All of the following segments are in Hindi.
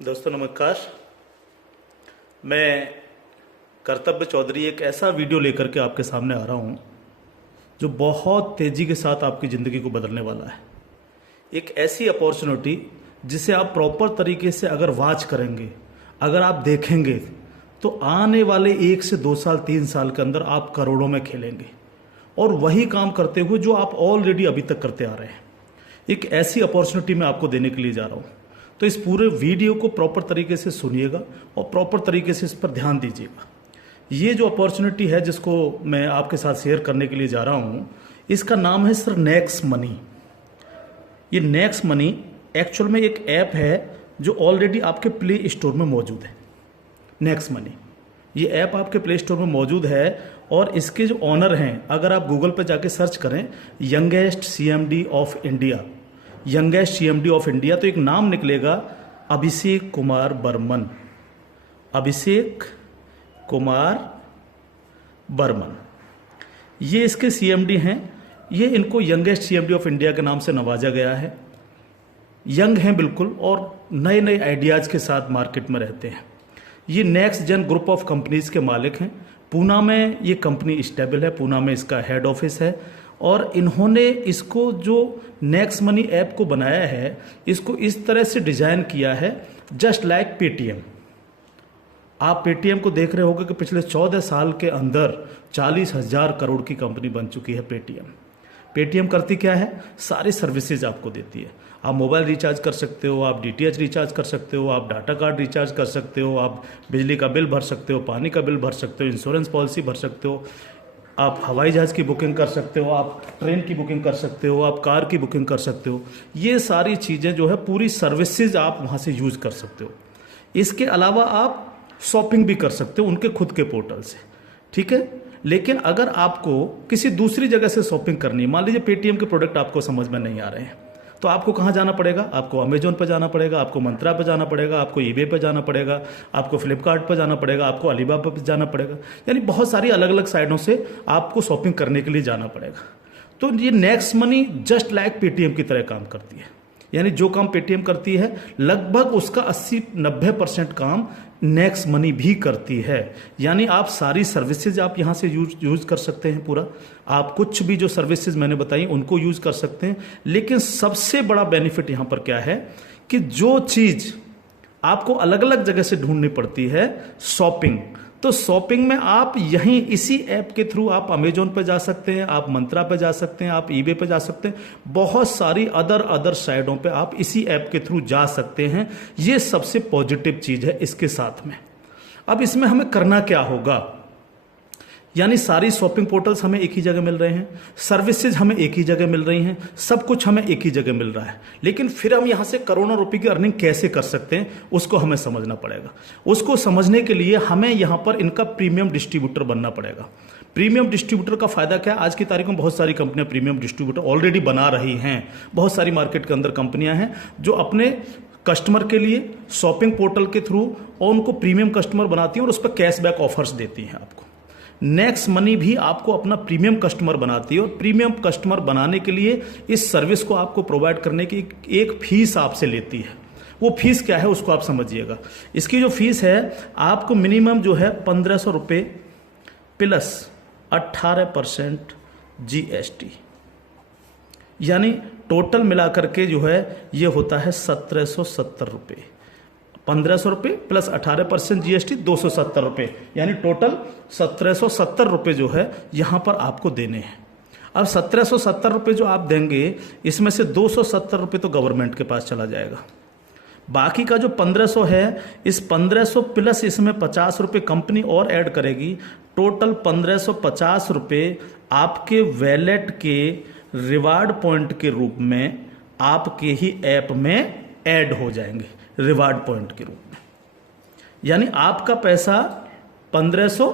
दोस्तों नमस्कार। मैं कर्तव्य चौधरी एक ऐसा वीडियो लेकर के आपके सामने आ रहा हूँ जो बहुत तेज़ी के साथ आपकी ज़िंदगी को बदलने वाला है। एक ऐसी अपॉर्चुनिटी जिसे आप प्रॉपर तरीके से अगर वॉच करेंगे, अगर आप देखेंगे तो आने वाले 1 से 2 साल 3 साल के अंदर आप करोड़ों में खेलेंगे और वही काम करते हुए जो आप ऑलरेडी अभी तक करते आ रहे हैं। एक ऐसी अपॉर्चुनिटी मैं आपको देने के लिए जा रहा हूँ, तो इस पूरे वीडियो को प्रॉपर तरीके से सुनिएगा और प्रॉपर तरीके से इस पर ध्यान दीजिएगा। ये जो अपॉर्चुनिटी है जिसको मैं आपके साथ शेयर करने के लिए जा रहा हूँ, इसका नाम है सर नेक्स्ट मनी। ये नेक्स्ट मनी एक्चुअल में एक ऐप है जो ऑलरेडी आपके प्ले स्टोर में मौजूद है। नेक्स्ट मनी ये ऐप आपके प्ले स्टोर में मौजूद है और इसके जो ऑनर हैं, अगर आप गूगल पर जाके सर्च करें youngest CMD of India, youngest CMD of India, तो एक नाम निकलेगा अभिषेक कुमार बर्मन। अभिषेक कुमार बर्मन ये इसके सीएमडी हैं। ये इनको यंगेस्ट सीएमडी ऑफ इंडिया के नाम से नवाजा गया है। यंग हैं बिल्कुल और नए नए आइडियाज़ के साथ मार्केट में रहते हैं। ये next gen group of companies के मालिक हैं। पूना में ये कंपनी स्टेबल है, पूना में इसका हेड ऑफिस है और इन्होंने इसको जो नेक्स्ट मनी ऐप को बनाया है, इसको इस तरह से डिज़ाइन किया है जस्ट लाइक पेटीएम। आप पेटीएम को देख रहे होंगे कि पिछले 14 साल के अंदर 40,000 करोड़ की कंपनी बन चुकी है पेटीएम। पेटीएम करती क्या है? सारी सर्विसेज आपको देती है। आप मोबाइल रिचार्ज कर सकते हो, आप डीटीएच रिचार्ज कर सकते हो, आप डाटा कार्ड रिचार्ज कर सकते हो, आप बिजली का बिल भर सकते हो, पानी का बिल भर सकते हो, इंश्योरेंस पॉलिसी भर सकते हो, आप हवाई जहाज़ की बुकिंग कर सकते हो, आप ट्रेन की बुकिंग कर सकते हो, आप कार की बुकिंग कर सकते हो। ये सारी चीज़ें जो है पूरी सर्विसेज आप वहाँ से यूज़ कर सकते हो। इसके अलावा आप शॉपिंग भी कर सकते हो उनके खुद के पोर्टल से, ठीक है। लेकिन अगर आपको किसी दूसरी जगह से शॉपिंग करनी है, मान लीजिए पेटीएम के प्रोडक्ट आपको समझ में नहीं आ रहे हैं, तो आपको कहाँ जाना पड़ेगा? आपको अमेजोन पर जाना पड़ेगा, आपको मंत्रा पर जाना पड़ेगा, आपको ईबे पर जाना पड़ेगा, आपको फ्लिपकार्ट पर जाना पड़ेगा, आपको अलीबाबा पर जाना पड़ेगा। यानी बहुत सारी अलग अलग साइटों से आपको शॉपिंग करने के लिए जाना पड़ेगा। तो ये next money just like Paytm की तरह काम करती है। यानी जो काम पेटीएम करती है लगभग उसका 80-90% काम नेक्स्ट मनी भी करती है। यानी आप सारी सर्विसेज आप यहाँ से यूज कर सकते हैं पूरा। आप कुछ भी जो सर्विसेज मैंने बताई उनको यूज कर सकते हैं। लेकिन सबसे बड़ा बेनिफिट यहाँ पर क्या है कि जो चीज़ आपको अलग अलग जगह से ढूंढनी पड़ती है, शॉपिंग, तो शॉपिंग में आप यहीं इसी ऐप के थ्रू आप अमेजोन पे जा सकते हैं, आप मंत्रा पे जा सकते हैं, आप ईबे पे जा सकते हैं, बहुत सारी अदर साइटों पे आप इसी ऐप के थ्रू जा सकते हैं। ये सबसे पॉजिटिव चीज़ है इसके साथ में। अब इसमें हमें करना क्या होगा? यानी सारी शॉपिंग पोर्टल्स हमें एक ही जगह मिल रहे हैं, सर्विसेज हमें एक ही जगह मिल रही हैं, सब कुछ हमें एक ही जगह मिल रहा है। लेकिन फिर हम यहाँ से करोड़ों रुपए की अर्निंग कैसे कर सकते हैं उसको हमें समझना पड़ेगा। उसको समझने के लिए हमें यहाँ पर इनका प्रीमियम डिस्ट्रीब्यूटर बनना पड़ेगा। प्रीमियम डिस्ट्रीब्यूटर का फायदा क्या है? आज की तारीख में बहुत सारी कंपनियां प्रीमियम डिस्ट्रीब्यूटर ऑलरेडी बना रही हैं। बहुत सारी मार्केट के अंदर कंपनियां हैं जो अपने कस्टमर के लिए शॉपिंग पोर्टल के थ्रू और उनको प्रीमियम कस्टमर बनाती हैं और उस पर कैशबैक ऑफर्स देती हैं आपको। नेक्स्ट मनी भी आपको अपना प्रीमियम कस्टमर बनाती है और प्रीमियम कस्टमर बनाने के लिए इस सर्विस को आपको प्रोवाइड करने की एक फीस आपसे लेती है। वो फीस क्या है उसको आप समझिएगा। इसकी जो फीस है आपको मिनिमम जो है 1,500 रुपये प्लस 18% GST, यानी टोटल मिलाकर के जो है ये होता है 1,770 रुपये। 1,500 रुपये प्लस 18% GST 270 रुपये, यानी टोटल 1,770 रुपये जो है यहाँ पर आपको देने हैं। अब 1,770 रुपये जो आप देंगे, इसमें से 270 रुपये तो गवर्नमेंट के पास चला जाएगा। बाकी का जो 1,500 है, इस 1,500 प्लस इसमें 50 रुपये कंपनी और ऐड करेगी। टोटल 1,550 रुपये आपके वैलेट के रिवार्ड पॉइंट के रूप में आपके ही ऐप में ऐड हो जाएंगे, रिवार्ड पॉइंट के रूप में। यानी आपका पैसा 1,500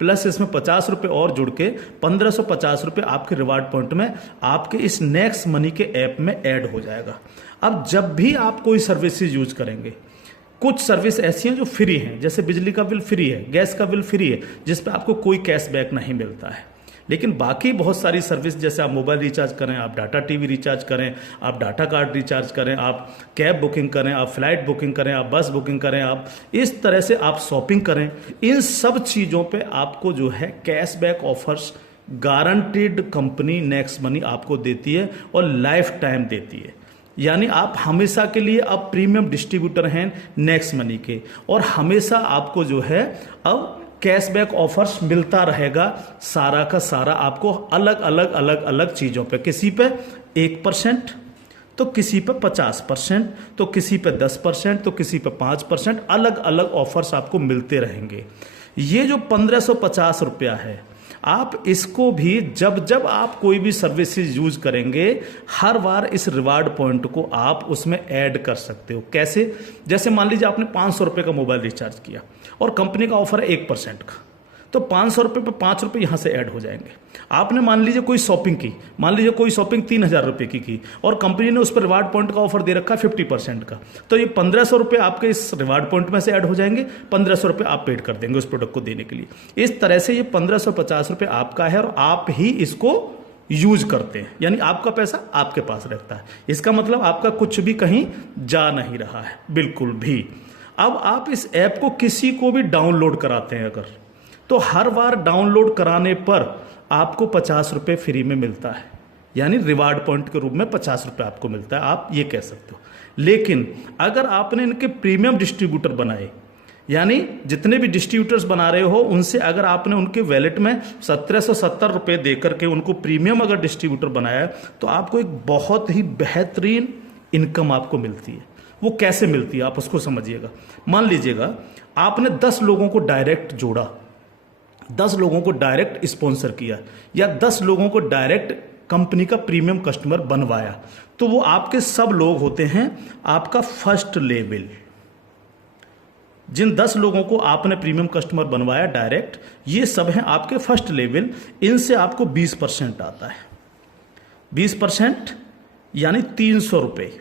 प्लस इसमें 50 रुपये और जुड़ के 1,550 रुपये आपके रिवार्ड पॉइंट में आपके इस नेक्स्ट मनी के ऐप में ऐड हो जाएगा। अब जब भी आप कोई सर्विसेज यूज करेंगे, कुछ सर्विस ऐसी हैं जो फ्री हैं, जैसे बिजली का बिल फ्री है, गैस का बिल फ्री है, जिस पे आपको कोई कैशबैक नहीं मिलता है। लेकिन बाकी बहुत सारी सर्विस, जैसे आप मोबाइल रिचार्ज करें, आप डाटा टीवी रिचार्ज करें, आप डाटा कार्ड रिचार्ज करें, आप कैब बुकिंग करें, आप फ्लाइट बुकिंग करें, आप बस बुकिंग करें, आप इस तरह से आप शॉपिंग करें, इन सब चीज़ों पे आपको जो है cashback offers guaranteed company next money आपको देती है और लाइफ टाइम देती है। यानी आप हमेशा के लिए अब प्रीमियम डिस्ट्रीब्यूटर हैं नेक्स्ट मनी के, और हमेशा आपको जो है अब कैशबैक ऑफर्स मिलता रहेगा, सारा का सारा आपको अलग अलग अलग अलग चीज़ों पे, किसी पे 1%, तो किसी पे 50%, तो किसी पे 10%, तो किसी पे 5%, अलग अलग ऑफर्स आपको मिलते रहेंगे। ये जो 1550 रुपया है, आप इसको भी जब जब आप कोई भी सर्विसेज यूज करेंगे, हर बार इस रिवार्ड पॉइंट को आप उसमें ऐड कर सकते हो। कैसे? जैसे मान लीजिए आपने 500 रुपये का मोबाइल रिचार्ज किया और कंपनी का ऑफर है 1% का, तो 500 रुपये पे 5 रुपये यहाँ से ऐड हो जाएंगे। आपने मान लीजिए कोई शॉपिंग की, मान लीजिए कोई शॉपिंग 3000 रुपये की और कंपनी ने उस पर रिवार्ड पॉइंट का ऑफर दे रखा है 50% का, तो ये 1500 रुपये आपके इस रिवार्ड पॉइंट में से ऐड हो जाएंगे, 1500 रुपये आप पेड कर देंगे उस प्रोडक्ट को देने के लिए। इस तरह से ये 1550 रुपये आपका है और आप ही इसको यूज करते हैं, यानी आपका पैसा आपके पास रहता है। इसका मतलब आपका कुछ भी कहीं जा नहीं रहा है, बिल्कुल भी। अब आप इस ऐप को किसी को भी डाउनलोड कराते हैं अगर, तो हर बार डाउनलोड कराने पर आपको 50 रुपये फ्री में मिलता है, यानी रिवार्ड पॉइंट के रूप में 50 रुपये आपको मिलता है, आप ये कह सकते हो। लेकिन अगर आपने इनके प्रीमियम डिस्ट्रीब्यूटर बनाए, यानी जितने भी डिस्ट्रीब्यूटर्स बना रहे हो उनसे अगर आपने उनके वैलेट में 1770 रुपये दे करके उनको प्रीमियम अगर डिस्ट्रीब्यूटर बनाया, तो आपको एक बहुत ही बेहतरीन इनकम आपको मिलती है। वो कैसे मिलती है आप उसको समझिएगा। मान लीजिएगा आपने 10 लोगों को डायरेक्ट जोड़ा, 10 लोगों को डायरेक्ट स्पॉन्सर किया, या 10 लोगों को डायरेक्ट कंपनी का प्रीमियम कस्टमर बनवाया, तो वो आपके सब लोग होते हैं आपका फर्स्ट लेवल। जिन 10 लोगों को आपने प्रीमियम कस्टमर बनवाया डायरेक्ट, ये सब हैं आपके फर्स्ट लेवल। इनसे आपको 20% आता है। 20% यानी 300 रुपये,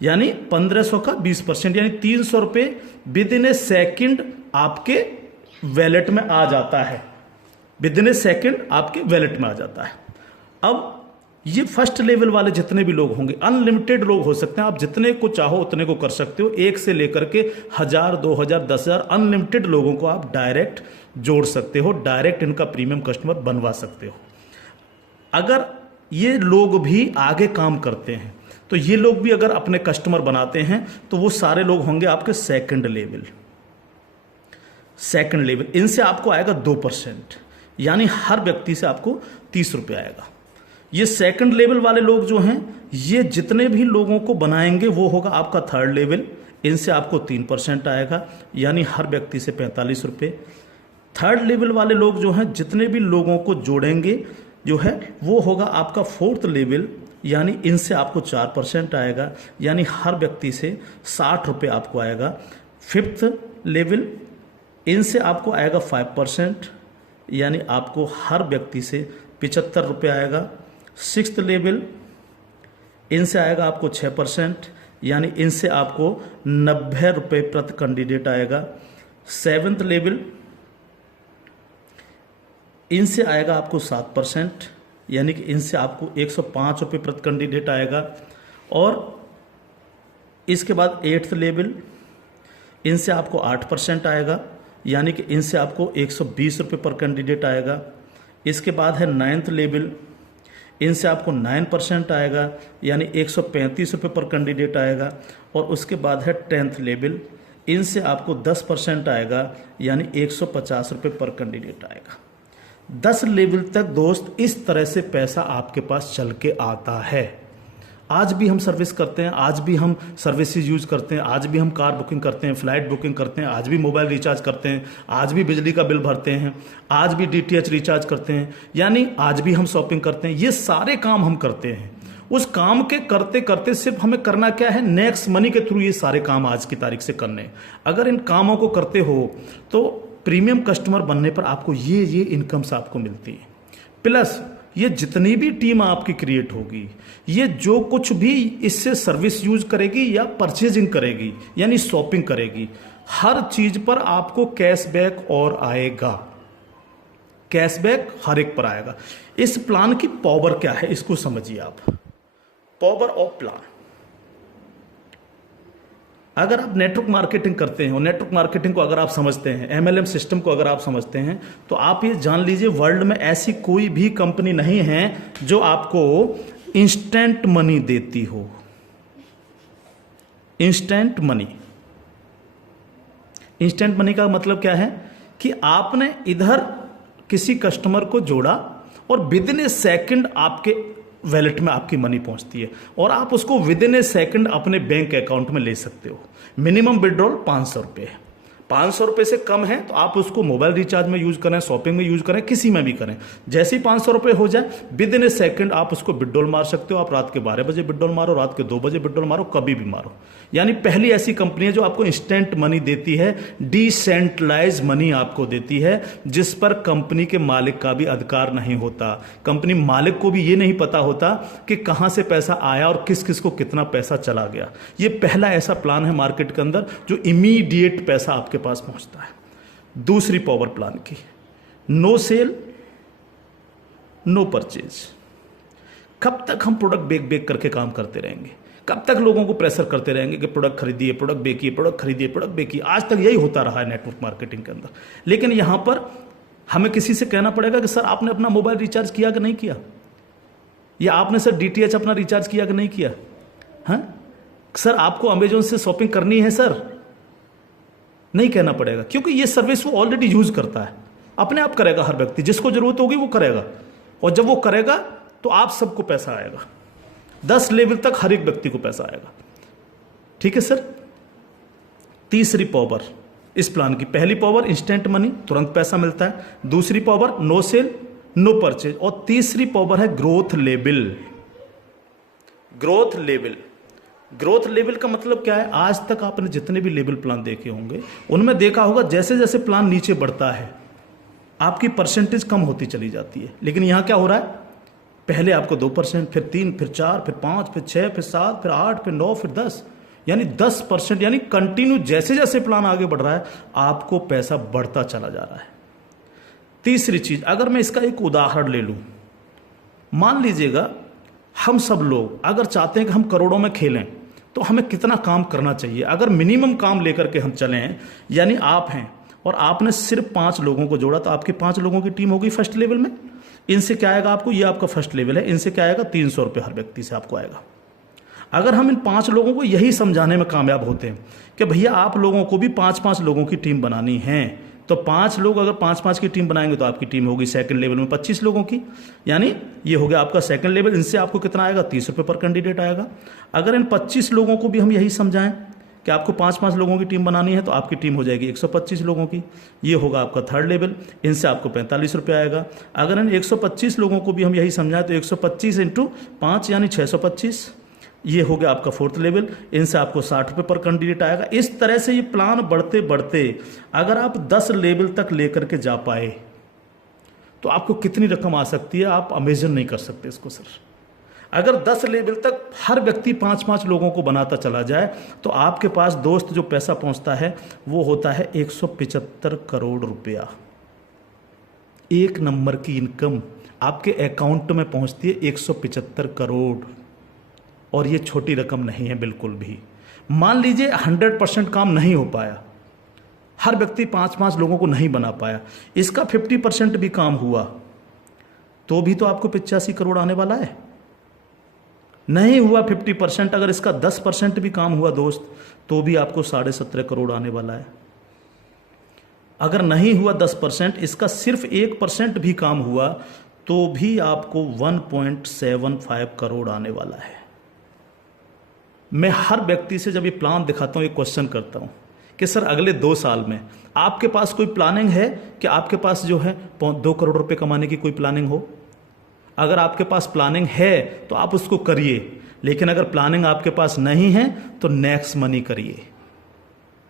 यानी 1500 का 20%, यानी 300 रुपये विद इन ए सेकेंड आपके वैलेट में आ जाता है। विद इन ए सेकेंड आपके वैलेट में आ जाता है। अब ये फर्स्ट लेवल वाले जितने भी लोग होंगे, अनलिमिटेड लोग हो सकते हैं, आप जितने को चाहो उतने को कर सकते हो, 1 से लेकर के 1000, 2000, 10,000 अनलिमिटेड लोगों को आप डायरेक्ट जोड़ सकते हो, डायरेक्ट इनका प्रीमियम कस्टमर बनवा सकते हो। अगर ये लोग भी आगे काम करते हैं, तो ये लोग भी अगर अपने कस्टमर बनाते हैं, तो वो सारे लोग होंगे आपके सेकंड लेवल। सेकंड लेवल, इनसे आपको आएगा 2%, यानी हर व्यक्ति से आपको 30 रुपये आएगा। ये सेकंड लेवल वाले लोग जो हैं, ये जितने भी लोगों को बनाएंगे वो होगा आपका थर्ड लेवल, इनसे आपको 3% आएगा, यानी हर व्यक्ति से 45 रुपये। थर्ड लेवल वाले लोग जो हैं, जितने भी लोगों को जोड़ेंगे जो है, वो होगा आपका फोर्थ लेवल, यानी इनसे आपको 4% आएगा, यानी हर व्यक्ति से 60 रुपये आपको आएगा। फिफ्थ लेवल, इनसे आपको आएगा 5%, यानी आपको हर व्यक्ति से 75 रुपये आएगा। सिक्स्थ लेवल, इनसे आएगा आपको 6%, यानी इनसे आपको 90 रुपये प्रति कैंडिडेट आएगा। सेवन्थ लेवल, इनसे आएगा आपको 7%, यानी कि इनसे आपको 105 रुपये प्रति कैंडिडेट आएगा। और इसके बाद 8th लेवल, इनसे आपको 8% आएगा, यानी कि इनसे आपको 120 रुपये पर कैंडिडेट आएगा। इसके बाद है 9th लेवल, इनसे आपको 9% आएगा, यानी 135 रुपये पर कैंडिडेट आएगा। और उसके बाद है 10th लेवल, इनसे आपको 10% आएगा, यानी 150 रुपये पर कैंडिडेट आएगा। 10 लेवल तक दोस्त इस तरह से पैसा आपके पास चल के आता है। आज भी हम सर्विस करते हैं, आज भी हम सर्विसेज यूज करते हैं, आज भी हम कार बुकिंग करते हैं, फ्लाइट बुकिंग करते हैं, आज भी मोबाइल रिचार्ज करते हैं, आज भी बिजली का बिल भरते हैं, आज भी DTH रिचार्ज करते हैं, यानी आज भी हम शॉपिंग करते हैं। ये सारे काम हम करते हैं। उस काम के करते करते सिर्फ हमें करना क्या है, नेक्स्ट मनी के थ्रू ये सारे काम आज की तारीख से करने हैं। अगर इन कामों को करते हो तो प्रीमियम कस्टमर बनने पर आपको ये इनकम्स आपको मिलती है। प्लस ये जितनी भी टीम आपकी क्रिएट होगी, ये जो कुछ भी इससे सर्विस यूज करेगी या परचेजिंग करेगी, यानी शॉपिंग करेगी, हर चीज पर आपको कैशबैक और आएगा। कैशबैक हर एक पर आएगा। इस प्लान की पावर क्या है इसको समझिए आप। पावर ऑफ प्लान, अगर आप नेटवर्क मार्केटिंग करते हैं और नेटवर्क मार्केटिंग को अगर आप समझते हैं, एमएलएम सिस्टम को अगर आप समझते हैं, तो आप ये जान लीजिए वर्ल्ड में ऐसी कोई भी कंपनी नहीं है जो आपको इंस्टेंट मनी देती हो। इंस्टेंट मनी, इंस्टेंट मनी का मतलब क्या है कि आपने इधर किसी कस्टमर को जोड़ा और विद इन ए सेकेंड आपके वैलेट में आपकी मनी पहुंचती है और आप उसको विद इन ए सेकेंड अपने बैंक अकाउंट में ले सकते हो। मिनिमम विड्रॉल 500 रुपये, 500 रुपये से कम है तो आप उसको मोबाइल रिचार्ज में यूज करें, शॉपिंग में यूज करें, किसी में भी करें। जैसे ही 500 रुपये हो जाए विद इन ए सेकेंड आप उसको विड्रॉल मार सकते हो। आप रात के 12 बजे विड्रॉल मारो, रात के 2 बजे विड्रॉल मारो, कभी भी मारो। यानी पहली ऐसी कंपनी है जो आपको इंस्टेंट मनी देती है, डिसेंट्रलाइज मनी आपको देती है, जिस पर कंपनी के मालिक का भी अधिकार नहीं होता। कंपनी मालिक को भी ये नहीं पता होता कि कहां से पैसा आया और किस किस को कितना पैसा चला गया। ये पहला ऐसा प्लान है मार्केट के अंदर जो इमीडिएट पैसा आपके पास पहुंचता है। दूसरी पावर प्लान की, नो सेल नो परचेज। कब तक हम प्रोडक्ट बेक बेक करके काम करते रहेंगे? कब तक लोगों को प्रेशर करते रहेंगे कि प्रोडक्ट खरीदिए, प्रोडक्ट बेचिए, प्रोडक्ट खरीदिए, प्रोडक्ट बेचिए? आज तक यही होता रहा है नेटवर्क मार्केटिंग के अंदर। लेकिन यहां पर हमें किसी से कहना पड़ेगा कि सर आपने अपना मोबाइल रिचार्ज किया कि नहीं किया, या आपने सर डीटीएच अपना रिचार्ज किया कि नहीं किया, हाँ सर आपको अमेजोन से शॉपिंग करनी है सर, नहीं कहना पड़ेगा, क्योंकि ये सर्विस वो ऑलरेडी यूज करता है। अपने आप करेगा, हर व्यक्ति जिसको जरूरत होगी वो करेगा, और जब वो करेगा तो आप सबको पैसा आएगा। 10 लेवल तक हर एक व्यक्ति को पैसा आएगा। ठीक है सर। तीसरी पावर इस प्लान की, पहली पावर इंस्टेंट मनी, तुरंत पैसा मिलता है। दूसरी power no sell no purchase, और तीसरी पावर है growth level. Growth level, growth level का मतलब क्या है? आज तक आपने जितने भी लेवल प्लान देखे होंगे उनमें देखा होगा जैसे जैसे प्लान नीचे बढ़ता है आपकी परसेंटेज कम होती चली जाती है। लेकिन यहां क्या हो रहा है? पहले आपको 2%, फिर 3, फिर 4, फिर 5, फिर 6, फिर 7, फिर 8, फिर 9, फिर 10, यानी 10%, यानी कंटिन्यू जैसे जैसे प्लान आगे बढ़ रहा है आपको पैसा बढ़ता चला जा रहा है। तीसरी चीज, अगर मैं इसका एक उदाहरण ले लूं, मान लीजिएगा हम सब लोग अगर चाहते हैं कि हम करोड़ों में खेलें तो हमें कितना काम करना चाहिए? अगर मिनिमम काम लेकर के हम चलें, यानी आप हैं और आपने सिर्फ 5 लोगों को जोड़ा तो आपकी 5 लोगों की टीम होगी फर्स्ट लेवल में। इनसे क्या आएगा आपको? ये आपका फर्स्ट लेवल है, इनसे क्या आएगा? 300 रुपये हर व्यक्ति से आपको आएगा। अगर हम इन 5 लोगों को यही समझाने में कामयाब होते हैं कि भैया आप लोगों को भी 5-5 लोगों की टीम बनानी है, तो 5 लोग अगर 5-5 की टीम बनाएंगे तो आपकी टीम होगी सेकंड लेवल में 25 लोगों की, यानी ये हो गया आपका सेकंड लेवल। इनसे आपको कितना आएगा? 30 रुपये पर कैंडिडेट आएगा। अगर इन 25 लोगों को भी हम यही समझाएं कि आपको 5-5 लोगों की टीम बनानी है तो आपकी टीम हो जाएगी 125 लोगों की, ये होगा आपका थर्ड लेवल। इनसे आपको 45 रुपये आएगा। अगर इन 125 लोगों को भी हम यही समझाएं तो 125 × 5 यानी 625, ये हो गया आपका फोर्थ लेवल। इनसे आपको 60 रुपये पर कैंडिडेट आएगा। इस तरह से ये प्लान बढ़ते बढ़ते अगर आप 10 लेवल तक लेकर के जा पाए तो आपको कितनी रकम आ सकती है आप इमेजिन नहीं कर सकते इसको सर। अगर 10 लेवल तक हर व्यक्ति 5-5 लोगों को बनाता चला जाए तो आपके पास दोस्त जो पैसा पहुंचता है वो होता है 175 करोड़ रुपया। एक नंबर की इनकम आपके अकाउंट में पहुंचती है 175 करोड़, और ये छोटी रकम नहीं है बिल्कुल भी। मान लीजिए 100% काम नहीं हो पाया, हर व्यक्ति 5-5 लोगों को नहीं बना पाया, इसका 50% भी काम हुआ तो भी तो आपको 85 करोड़ आने वाला है। नहीं हुआ 50%, अगर इसका 10% भी काम हुआ दोस्त तो भी आपको 17.5 करोड़ आने वाला है। अगर नहीं हुआ 10%, इसका सिर्फ 1% भी काम हुआ तो भी आपको 1.75 करोड़ आने वाला है। मैं हर व्यक्ति से जब ये प्लान दिखाता हूँ एक क्वेश्चन करता हूँ कि सर अगले 2 साल में आपके पास कोई प्लानिंग है कि आपके पास जो है 2 करोड़ रुपए कमाने की कोई प्लानिंग हो? अगर आपके पास प्लानिंग है तो आप उसको करिए, लेकिन अगर प्लानिंग आपके पास नहीं है तो नेक्स्ट मनी करिए,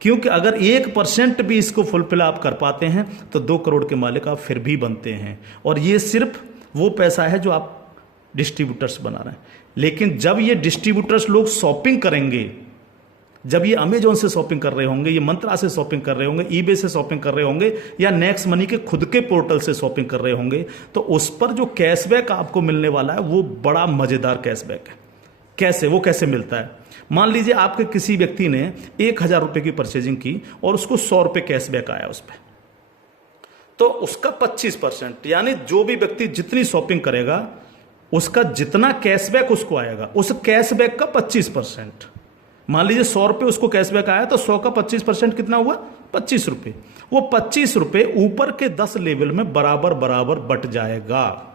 क्योंकि अगर 1% भी इसको फुलफिल आप कर पाते हैं तो 2 करोड़ के मालिक आप फिर भी बनते हैं। और ये सिर्फ वो पैसा है जो आप डिस्ट्रीब्यूटर्स बना रहे हैं। लेकिन जब ये डिस्ट्रीब्यूटर्स लोग शॉपिंग करेंगे जब ये अमेजोन से शॉपिंग कर रहे होंगे, ये मंत्रा से शॉपिंग कर रहे होंगे, ईबे से शॉपिंग कर रहे होंगे, या नेक्स्ट मनी के खुद के पोर्टल से शॉपिंग कर रहे होंगे, तो उस पर जो कैशबैक आपको मिलने वाला है वो बड़ा मजेदार कैशबैक है। कैसे, वो कैसे मिलता है? मान लीजिए आपके किसी व्यक्ति ने 1,000 रुपए की परचेजिंग की और उसको 100 रुपए कैशबैक आया उस पर, तो उसका 25%, यानी जो भी व्यक्ति जितनी शॉपिंग करेगा उसका जितना कैशबैक उसको आएगा, उस कैशबैक का 25%। मान लीजिए 100 रुपए उसको कैशबैक आया, तो 100 का 25% कितना हुआ? 25 रुपए। वो 25 रुपए ऊपर के 10 लेवल में बराबर बराबर बट जाएगा।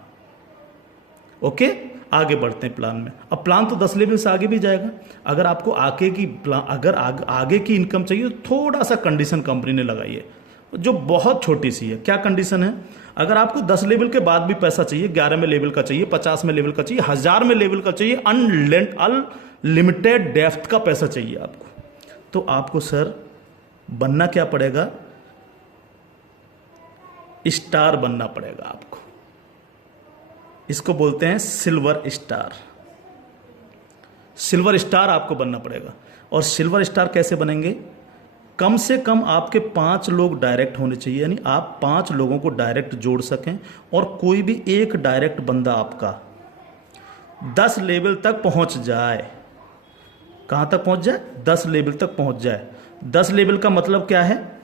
ओके, आगे बढ़ते हैं प्लान में। अब प्लान तो 10 लेवल से आगे भी जाएगा। अगर आपको आगे की इनकम चाहिए तो थोड़ा सा कंडीशन कंपनी ने लगाई है जो बहुत छोटी सी है। क्या कंडीशन है? अगर आपको 10 लेवल के बाद भी पैसा चाहिए, 11 में लेवल का चाहिए, 50 में लेवल का चाहिए, 1000 में लेवल का चाहिए, अनलिमिटेड डेप्थ का पैसा चाहिए आपको, तो आपको सर बनना क्या पड़ेगा? स्टार बनना पड़ेगा आपको। इसको बोलते हैं सिल्वर स्टार। सिल्वर स्टार आपको बनना पड़ेगा। और सिल्वर स्टार कैसे बनेंगे? कम से कम आपके 5 लोग डायरेक्ट होने चाहिए, यानी आप 5 लोगों को डायरेक्ट जोड़ सकें, और कोई भी एक डायरेक्ट बंदा आपका 10 लेवल तक पहुंच जाए। कहां तक पहुंच जाए? 10 लेवल तक पहुंच जाए। 10 लेवल का मतलब क्या है?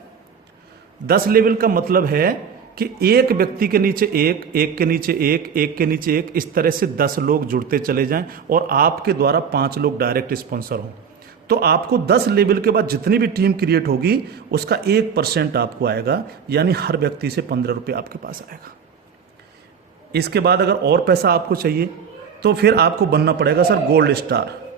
10 लेवल का मतलब है कि एक व्यक्ति के नीचे एक, एक के नीचे एक, एक के नीचे एक, इस तरह से 10 लोग जुड़ते चले जाएं और आपके द्वारा 5 लोग डायरेक्ट स्पॉन्सर हों। तो आपको 10 लेवल के बाद जितनी भी टीम क्रिएट होगी उसका 1% आपको आएगा, यानी हर व्यक्ति से 15 रुपये आपके पास आएगा। इसके बाद अगर और पैसा आपको चाहिए तो फिर आपको बनना पड़ेगा सर गोल्ड स्टार।